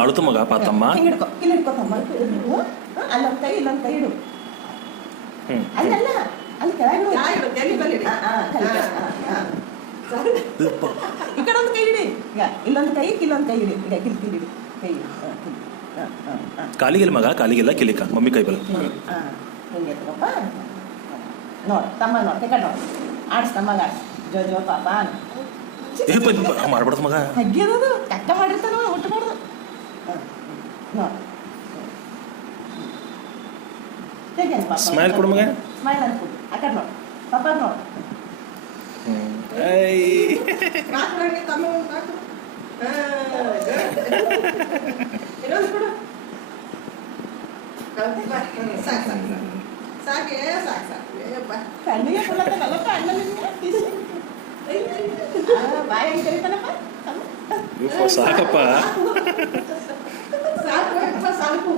ಅಳುತ್ತು ಮಗ ಪಾತಮ್ಮ. ಹಿಡ್ಕೊ ಇಲ್ಲಿ ಹಿಡ್ಕೊತಮ್ಮ. ಅಲ್ಲೊಂದು ಕೈ ಇಲ್ಲೊಂದು ಕೈ ಇಡು. ಅಲ್ಲಲ್ಲ ಅಲ್ಲಿ ಕೆಳಗೆ ಈ ಕಡೆ ಒಂದು ಕೈ ಇಡಿ. ಈಗ ಇಲ್ಲೊಂದು ಕೈ ಇಲ್ಲೊಂದು ಕೈ ಇಡಿ. ಈಗ ಕಿಲ್ಕಿಡಿ ಕೈ ಕಾಲಿಗೆಲ್ಲ ಮಗ, ಕಾಲಿಗೆಲ್ಲ ಕಿಲಿಕ ಮಮ್ಮಿ ಕೈ ಬಲ. ಹಿಂಗೆ ತಗೋಪ್ಪ. ನೋಡು ತಮ್ಮ ನೋಡು ತೆಕಂಡು ನೋಡು. Ads ತಮ್ಮಗೆ ads. ಜೋ ಜೋ ಪಾಪ ಮಾಡ್ಬಿಡ್ತು ಮಗ. ಹಗ್ಗಿರೋದು ಕಕ್ಕ ಮಾಡಿರ್ತಾನ ಊಟ ಮಾಡೋದು. ನೋಡು ಸ್ಮೈಲ್ ಕೊಡು ಮಗ. ಸ್ಮೈಲ್ ಅನ್ಕೊಡು. ಆ ಕಡೆ ನೋಡು ಪಾಪ ನೋಡು. ಕಣ್ಣಿಗೆ ಕೊಡತ್ತಲ್ಲಪ್ಪ ಅಣ್ಣನಿಗೆ ಬಾಯಿ ಕರಿತಾನಪ್ಪ. ಸಾಕಪ್ಪ ಸಾಕು ಸಾಕು